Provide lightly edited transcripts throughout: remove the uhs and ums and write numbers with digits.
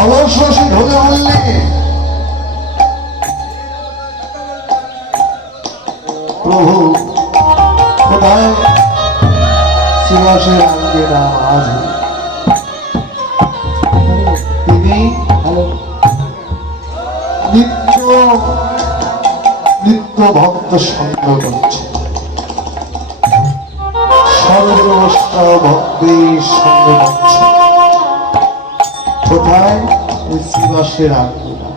অলসী ঢোলে বললে প্রভু কোথায় শিবাসের আঙ্গেরা আজ তিনি নিত্য ভক্ত সঙ্গ করছে, সর্বস্ব ভক্তের সঙ্গ করছে। কোথায় শিবাসের আঙ্গিনা,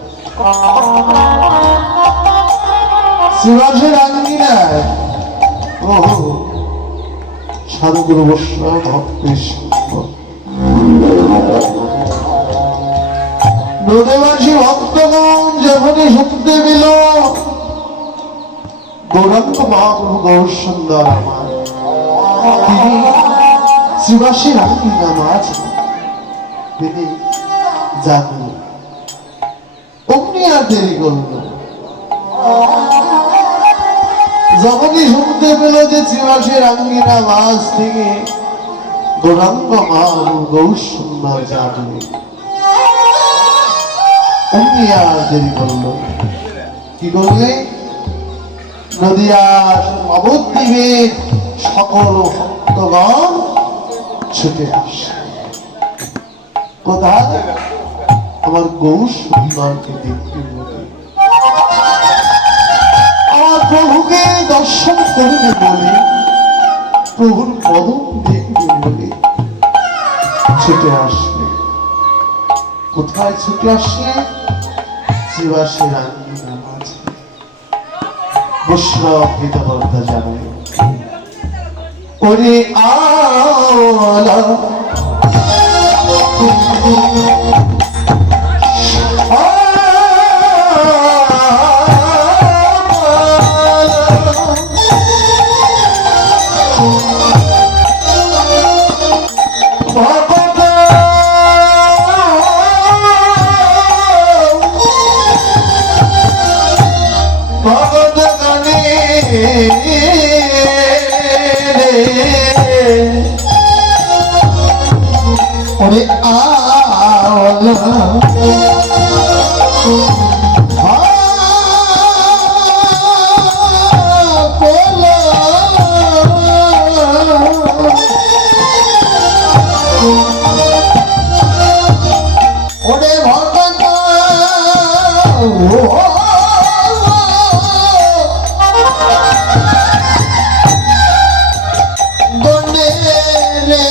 শিবাসের আঙ্গিনায় প্রভু সাধুগুরু বৈষ্ণব ভক্তের সঙ্গ। নদীবাসী ভক্তগণ যখনই শুনতে পেল গৌরাঙ্গ মহাপ্রভু গৌর সুন্দর আমার তিনি শিবাসের আঙ্গিনা মাঝে, তিনি জানল অমনি আর দেরি করল। যখনই শুনতে পেল যে শিবাসের আঙ্গিনা মাঝ থেকে গৌরাঙ্গ মহাপ্রভু গৌর সুন্দর জানলে অমনি আর দেরি করল। কি করলে? নদিয়ার নবদ্বীপের সকল ভক্তগণ ছুটে আসে। কোথায়? আমার গৌর সুন্দরকে দেখতে বলে, আমার প্রভুকে দর্শন করবে বলে, প্রভুর কদম দেখবে বলে ছুটে আসলে। কোথায় ছুটে আসলে? শিবাসের আঙ্গিনা মাঝে। বৈষ্ণব হিতকর্তা জানায় ওরে আলা ওরে আলা ওরে ভগবান গনে রে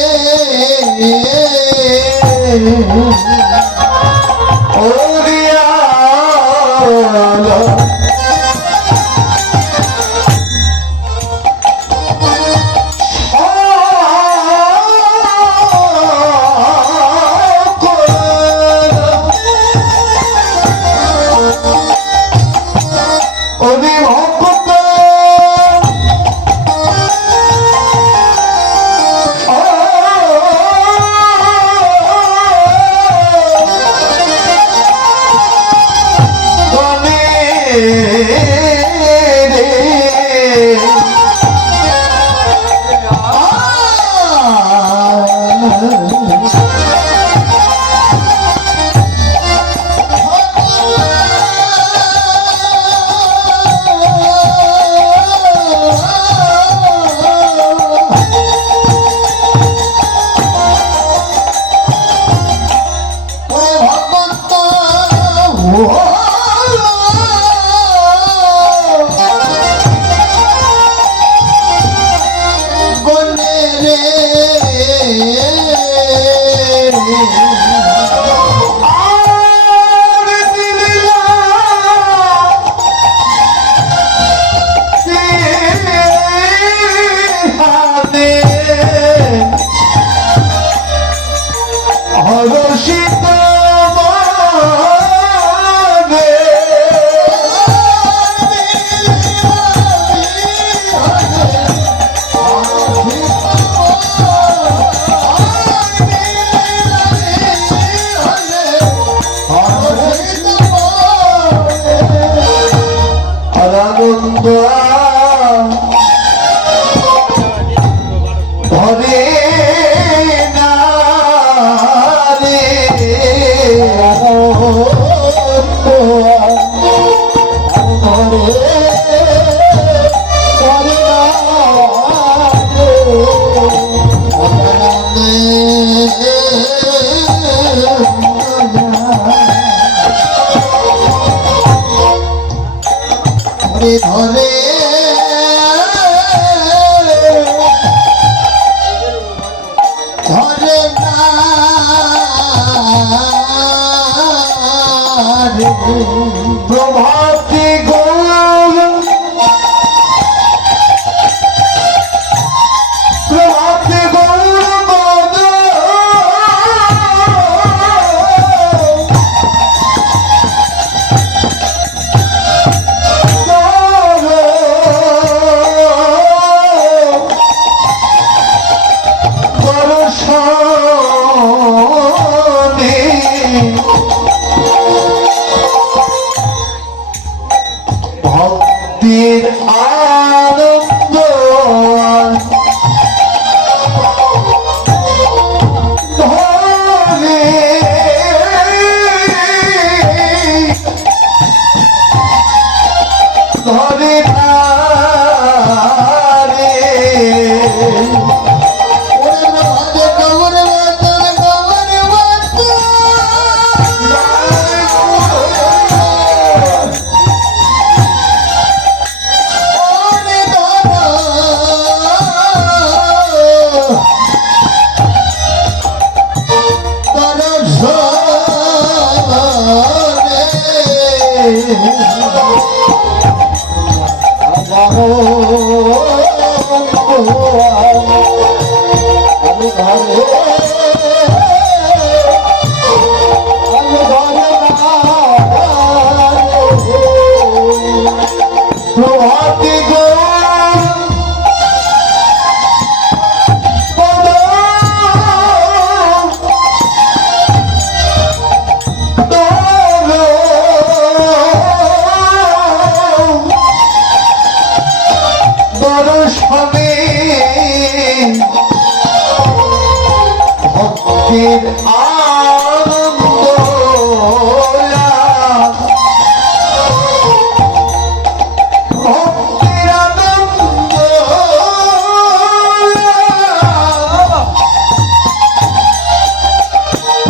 প্রভাতে গৌর প্রভাতে গৌর বদ ভক্তির আনন্দ ধরে ধরে না রে প্রভাতে দর্শনে ভক্তির আনন্দ ভক্তির আনন্দ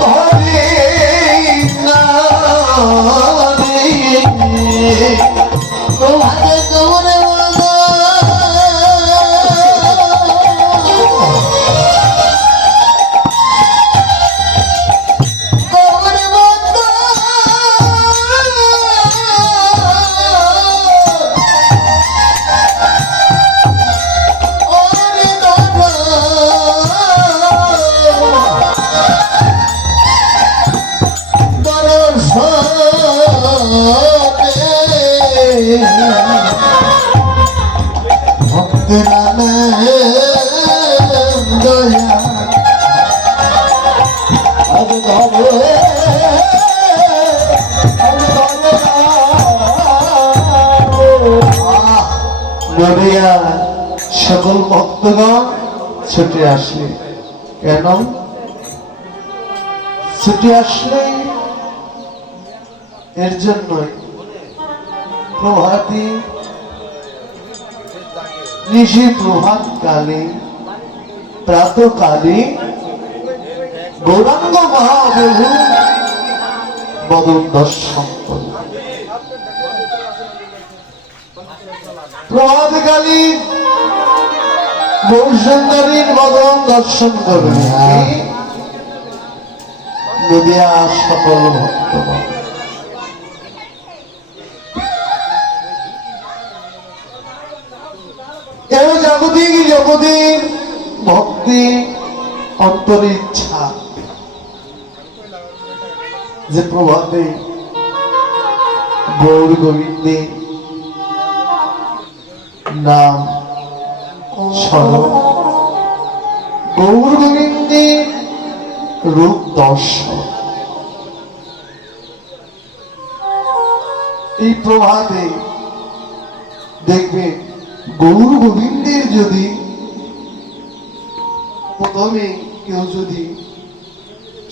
হরে না প্রভাতে গৌর ভক্তি নামে দয়া আজ ধরে নদিয়া সকল ভক্তগণ ছুটে আসলে কেন ছুটে আসলে এর জন্যই প্রভাতী নিশি প্রভাত কালে প্রাতকালে গৌরাঙ্গ মহাপ্রভু বদন দর্শন করলেন। প্রভাতকালে গৌরসুন্দরীর বদন দর্শন করলেন নদিয়া সকল ভক্তগণ। এবং জাগতিক জগতের ভক্তি অন্তর ইচ্ছা যে প্রভাতে গৌর গোবিন্দের নাম স্মরণ গৌর গোবিন্দের রূপ দর্শন এই প্রভাতে দেখবে গৌর গোবিন্দের যদি প্রথমে কেউ যদি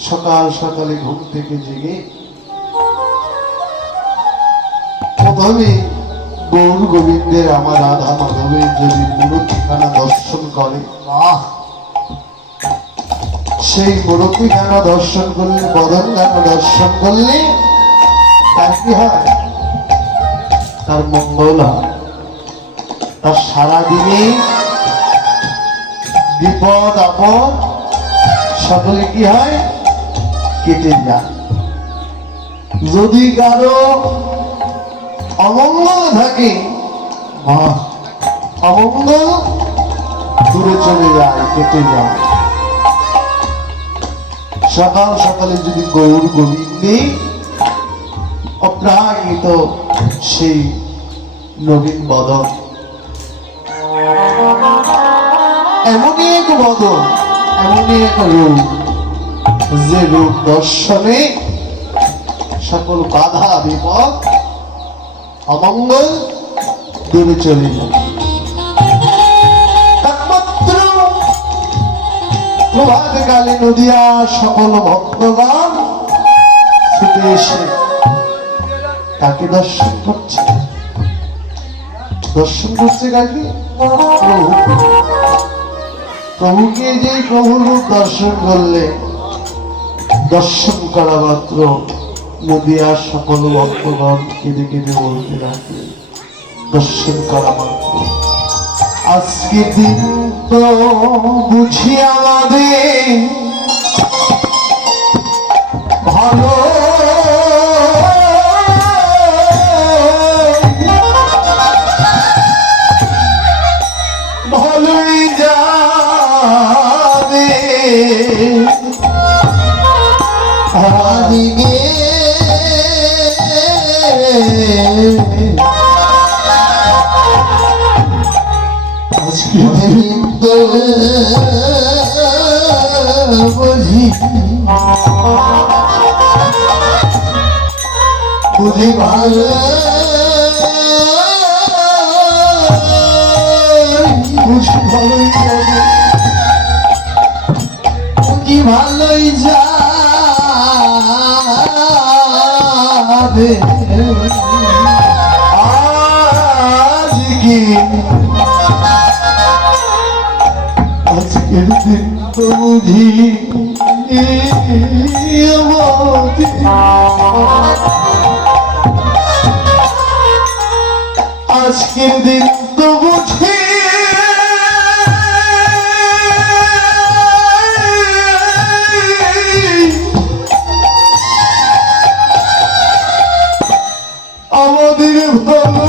সকাল সকালে ঘুম থেকে জেগে প্রথমে গৌর গোবিন্দের আমার রাধা মাধবের যদি মূর্তিখানা দর্শন করে সেই মূর্তিখানা দর্শন করলে বদনখানা দর্শন করলে তার কি হয় তার মঙ্গল হয় তার সারাদিনে বিপদ আপদ সকলে কি হয় কেটে যায় যদি কারো অমঙ্গল থাকে, অমঙ্গল দূরে চলে যায়, কেটে যায়। সকাল সকালে যদি গৌর গোবিন্দে অপ্রাকৃত সেই নবীন বদন, এমনই এক বদন, এমনই এক রূপ, যে রূপ দর্শনে সকল বাধা বিপদ অমঙ্গল দূরে চলে যায়। একমাত্র প্রভাত কালে নদিয়া সকল ভক্তগণ ছুটে এসে তাকে দর্শন করছে। দর্শন করছে কাকে? প্রভু। প্রভুকে যে প্রভুর রূপ দর্শন করলে, দর্শন করা মাত্র নদিয়ার সকল ভক্তগণ কেঁদে কেঁদে বলতে লাগলেন, দর্শন করা মাত্র আজকে দিন তো বুঝি আমাদের ভালো, ভালোই যাবে আদিকে আজকে দিন তো বুঝি বুঝি ভালো, বুঝি ভালোই যাবে, বুঝি ভালোই যাবে আজকে, আজকের দিন তো বুঝি আজকের দিন তো বুঝি আমাদের ভালো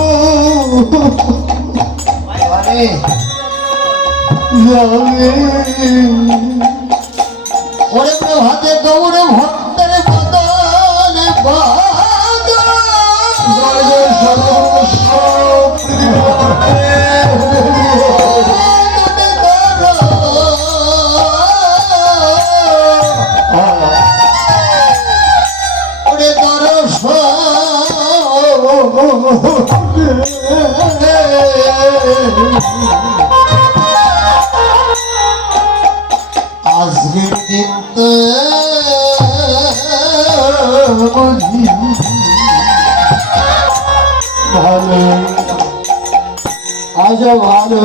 যাবে। ওরে প্রভাতে দৌড়ে ভক্তের বদনে ওরে দরস আজকের দিন তো বুঝি ভালো, আজ ভালো